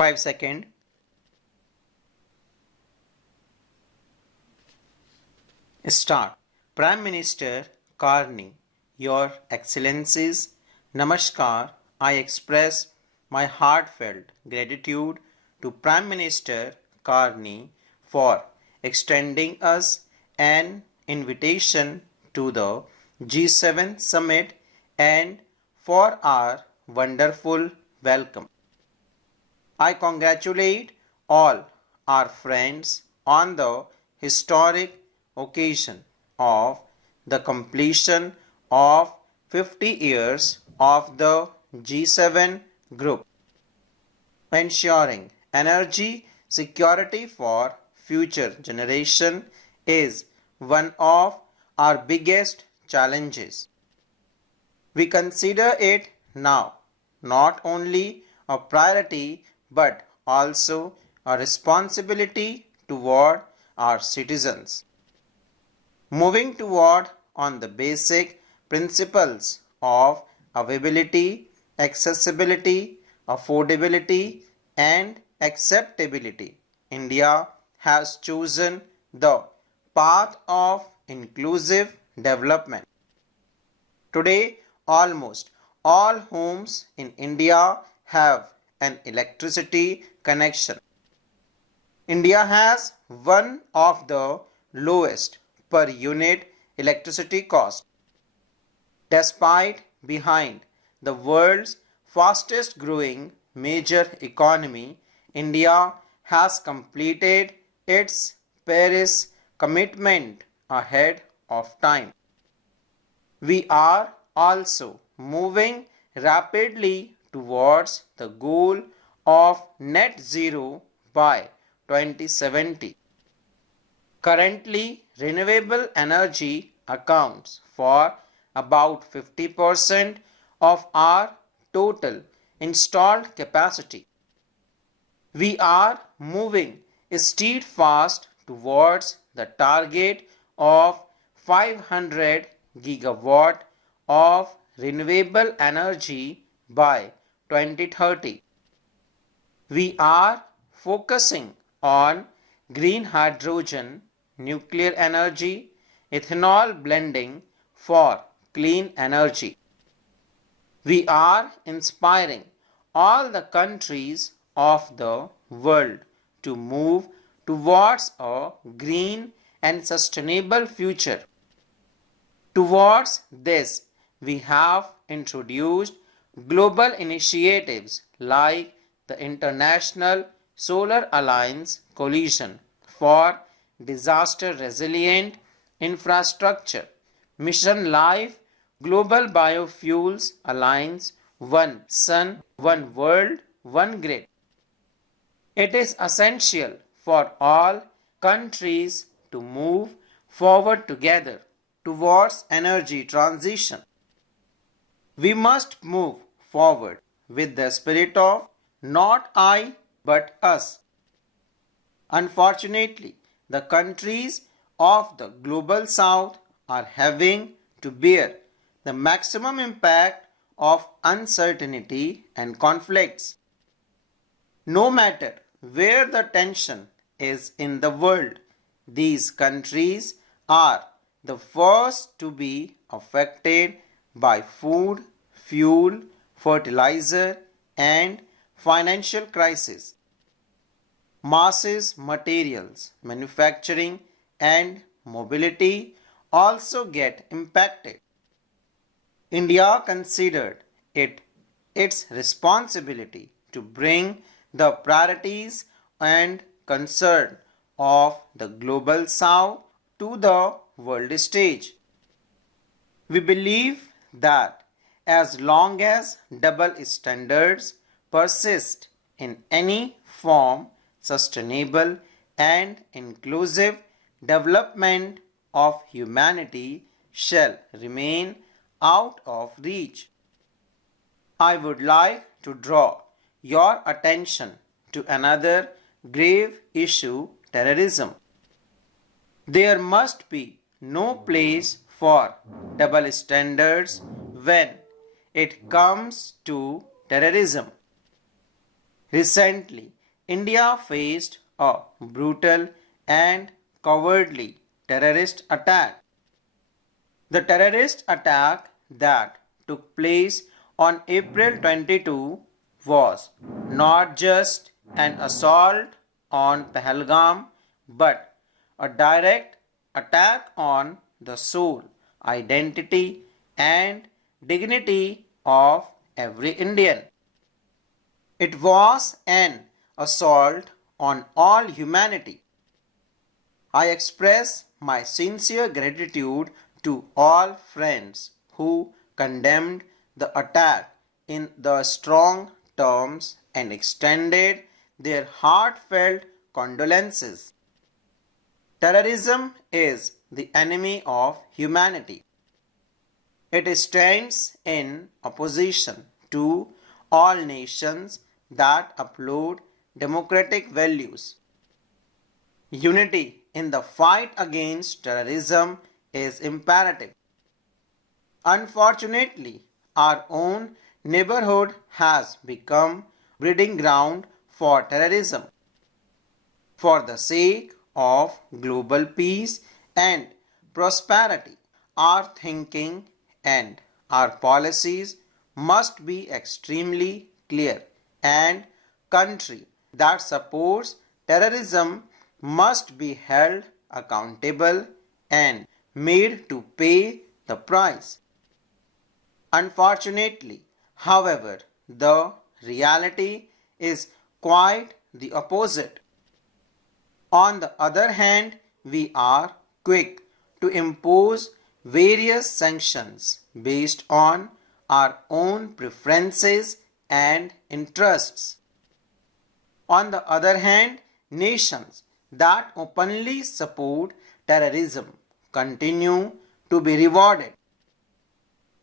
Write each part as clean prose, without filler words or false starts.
5 seconds. Start. Prime Minister Carney, Your Excellencies, Namaskar. I express my heartfelt gratitude to Prime Minister Carney for extending us an invitation to the G7 summit and for our wonderful welcome. I congratulate all our friends on the historic occasion of the completion of 50 years of the G7 group. Ensuring energy security for future generation is one of our biggest challenges. We consider it now not only a priority but also a responsibility toward our citizens. Moving toward on the basic principles of availability, accessibility, affordability and acceptability, India has chosen the path of inclusive development. Today, almost all homes in India have an electricity connection. India has one of the lowest per unit electricity cost. Despite behind the world's fastest growing major economy, India has completed its Paris commitment ahead of time. We are also moving rapidly towards the goal of net zero by 2070. Currently, renewable energy accounts for about 50% of our total installed capacity. We are moving steadfast towards the target of 500 gigawatt of renewable energy by 2030. We are focusing on green hydrogen, nuclear energy, ethanol blending for clean energy. We are inspiring all the countries of the world to move towards a green and sustainable future. Towards this, we have introduced global initiatives like the International Solar Alliance Coalition for Disaster Resilient Infrastructure, Mission Life, Global Biofuels Alliance, One Sun, One World, One Grid. It is essential for all countries to move forward together towards energy transition. We must move forward with the spirit of not I but us. Unfortunately, the countries of the global south are having to bear the maximum impact of uncertainty and conflicts. No matter where the tension is in the world, these countries are the first to be affected by food, fuel, fertilizer and financial crisis. Masses, materials, manufacturing and mobility also get impacted. India considered it its responsibility to bring the priorities and concern of the global south to the world stage. We believe that as long as double standards persist in any form, sustainable and inclusive development of humanity shall remain out of reach. I would like to draw your attention to another grave issue, terrorism. There must be no place for double standards when it comes to terrorism. Recently, India faced a brutal and cowardly terrorist attack. The terrorist attack that took place on April 22 was not just an assault on Pahalgam but a direct attack on the soul, identity, and dignity of every Indian. It was an assault on all humanity. I express my sincere gratitude to all friends who condemned the attack in the strong terms and extended their heartfelt condolences. Terrorism is the enemy of humanity. It stands in opposition to all nations that uphold democratic values. Unity in the fight against terrorism is imperative. Unfortunately, our own neighborhood has become breeding ground for terrorism. For the sake of global peace and prosperity, our thinking and our policies must be extremely clear, and country that supports terrorism must be held accountable and made to pay the price. Unfortunately, however, the reality is quite the opposite. On the other hand, we are quick to impose various sanctions based on our own preferences and interests. On the other hand, nations that openly support terrorism continue to be rewarded.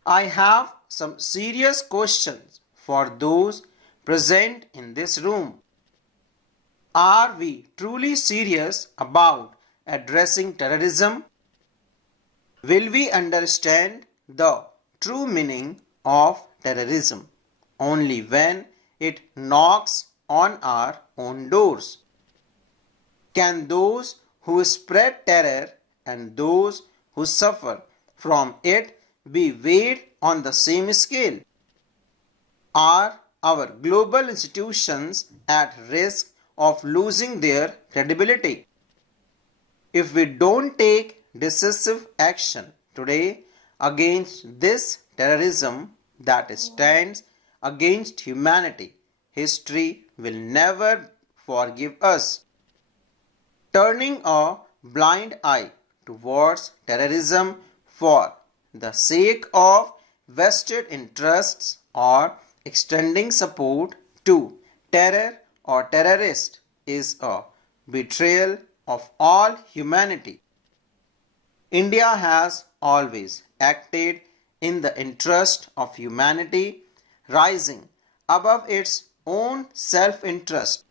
I have some serious questions for those present in this room. Are we truly serious about addressing terrorism? Will we understand the true meaning of terrorism only when it knocks on our own doors? Can those who spread terror and those who suffer from it be weighed on the same scale? Are our global institutions at risk of losing their credibility? If we don't take decisive action today against this terrorism that stands against humanity, history will never forgive us. Turning a blind eye towards terrorism for the sake of vested interests or extending support to terror or terrorists is a betrayal of all humanity. India has always acted in the interest of humanity, rising above its own self-interest.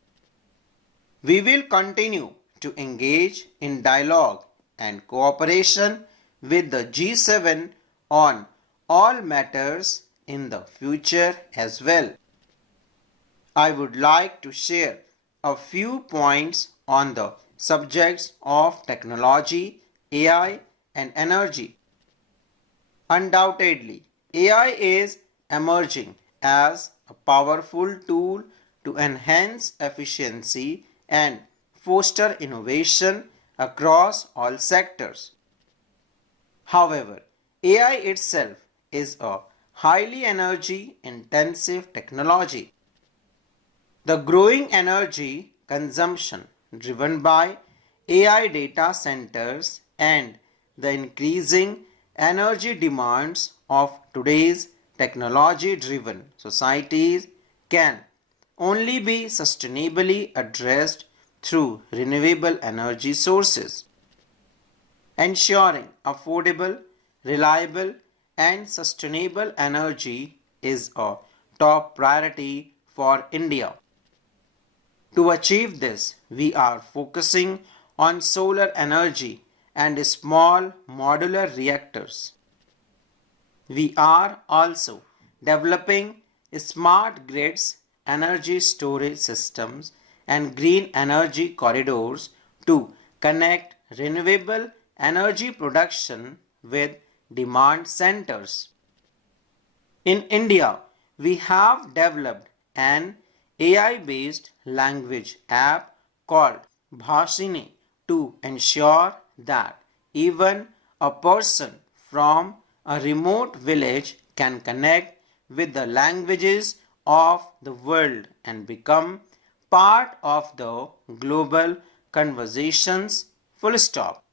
We will continue to engage in dialogue and cooperation with the G7 on all matters in the future as well. I would like to share a few points on the subjects of technology, AI, and energy. Undoubtedly, AI is emerging as a powerful tool to enhance efficiency and foster innovation across all sectors. However, AI itself is a highly energy intensive technology. The growing energy consumption driven by AI data centers and the increasing energy demands of today's technology-driven societies can only be sustainably addressed through renewable energy sources. Ensuring affordable, reliable, and sustainable energy is a top priority for India. To achieve this, we are focusing on solar energy and small modular reactors. We are also developing smart grids energy storage systems and green energy corridors to connect renewable energy production with demand centers. In India, we have developed an AI-based language app called Bhashini to ensure that even a person from a remote village can connect with the languages of the world and become part of the global conversations. Full stop.